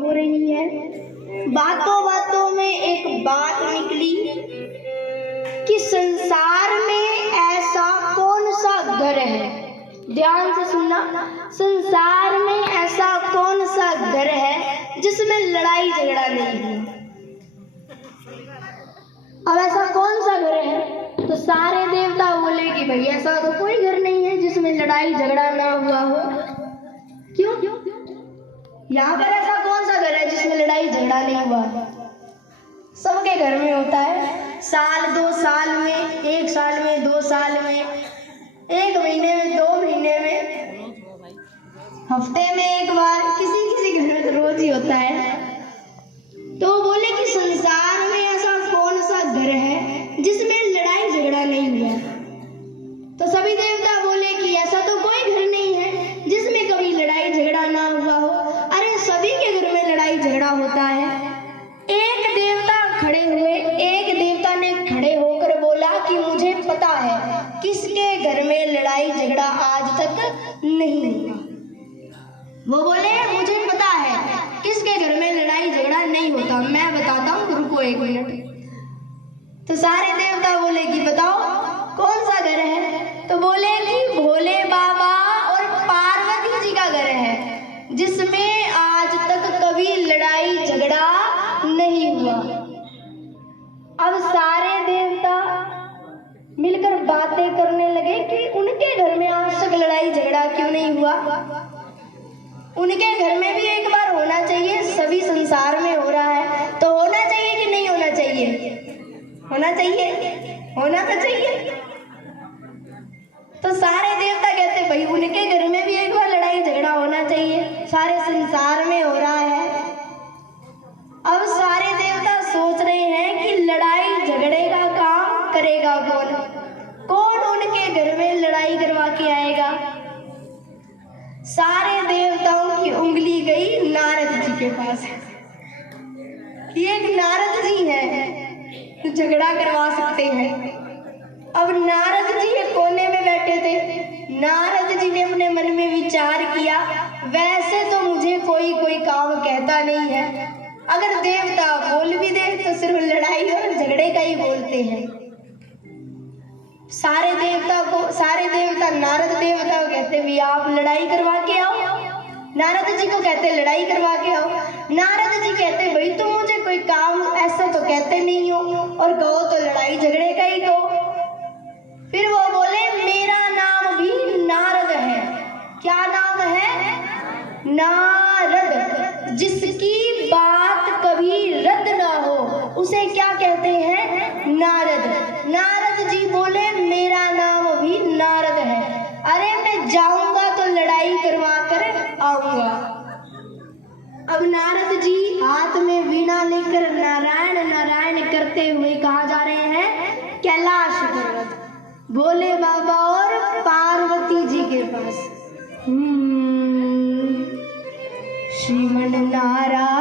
हो रही है। बातों बातों में एक बात निकली कि संसार में ऐसा कौन सा घर है, ध्यान से सुनना, संसार में ऐसा कौन सा घर है जिसमें लड़ाई झगड़ा नहीं है। अब ऐसा कौन सा घर है? तो सारे देवता बोले कि भाई ऐसा तो कोई घर नहीं है जिसमें लड़ाई झगड़ा ना हुआ हो। क्यों? यहाँ पर ऐसा कौन सा घर है जिसमें लड़ाई झगड़ा नहीं हुआ? सबके घर में होता है, साल 2 साल में, 1 साल में, 2 साल में, 1 महीने में, 2 महीने में, हफ्ते में एक बार, किसी किसी घर में तो रोज ही होता है। तो बोले कि संसार में ऐसा कौन सा घर है जिसमें लड़ाई झगड़ा नहीं हुआ? तो सभी देवता बोले कि ऐसा तो कोई घर नहीं है जिसमें कभी लड़ाई झगड़ा ना हुआ हो। अरे सभी के घर में लड़ाई झगड़ा होता है। एक देवता खड़े हुए, एक देवता ने खड़े होकर बोला कि मुझे पता है किसके घर में लड़ाई झगड़ा आज तक नहीं हुआ। वो बोले मुझे पता है किसके घर में लड़ाई झगड़ा नहीं होता, मैं बताता हूँ, रुको 1 मिनट। तो सारे देवता बोले कि बताओ कौन सा घर है? तो बोले कि भोले बाबा और पार्वती जी का घर है जिसमें आज तक कभी लड़ाई झगड़ा नहीं हुआ। अब सारे देवता मिलकर बातें करने लगे कि उनके घर में आज तक लड़ाई झगड़ा क्यों नहीं हुआ। उनके घर में भी एक बार होना चाहिए, सभी संसार में हो रहा है तो होना चाहिए कि नहीं होना चाहिए? होना चाहिए, होना तो चाहिए। तो सारे देवता कहते भाई उनके घर में भी एक बार लड़ाई झगड़ा होना चाहिए, सारे संसार में हो रहा है। अब सारे देवता सोच रहे हैं कि लड़ाई झगड़े का काम करेगा कौन? कौन उनके घर में लड़ाई करवा के आएगा? सारे देवताओं की उंगली गई नारद जी के पास। ये एक नारद जी है तो झगड़ा करवा सकते हैं। अब नारद जी एक कोने में बैठे थे। नारद जी ने अपने मन में विचार किया, वैसे तो मुझे कोई कोई काम कहता नहीं है, अगर देवता बोल भी दे तो सिर्फ लड़ाई और झगड़े का ही बोलते हैं। सारे देवता नारद देवता को कहते भी आप लड़ाई करवा के आओ। नारद जी को कहते लड़ाई करवा के आओ। नारद जी कहते भाई तुम मुझे कोई काम ऐसा तो कहते नहीं हो और कहो तो लड़ाई झगड़े का ही कहो। फिर वो बोले मेरा नाम भी नारद है। क्या नाम है? नारद। जिसकी बात कभी रद्द ना हो उसे क्या कहते हैं? नारद। नारद जी बोले मेरा नाम भी नारद है। अरे मैं जाऊंगा तो लड़ाई करवा कर आऊंगा। अब नारद जी हाथ में वीणा लेकर नारायण नारायण करते हुए कहाँ जा रहे हैं? कैलाश पर्वत, भोले बाबा और पार्वती जी के पास। श्रीमन नारायण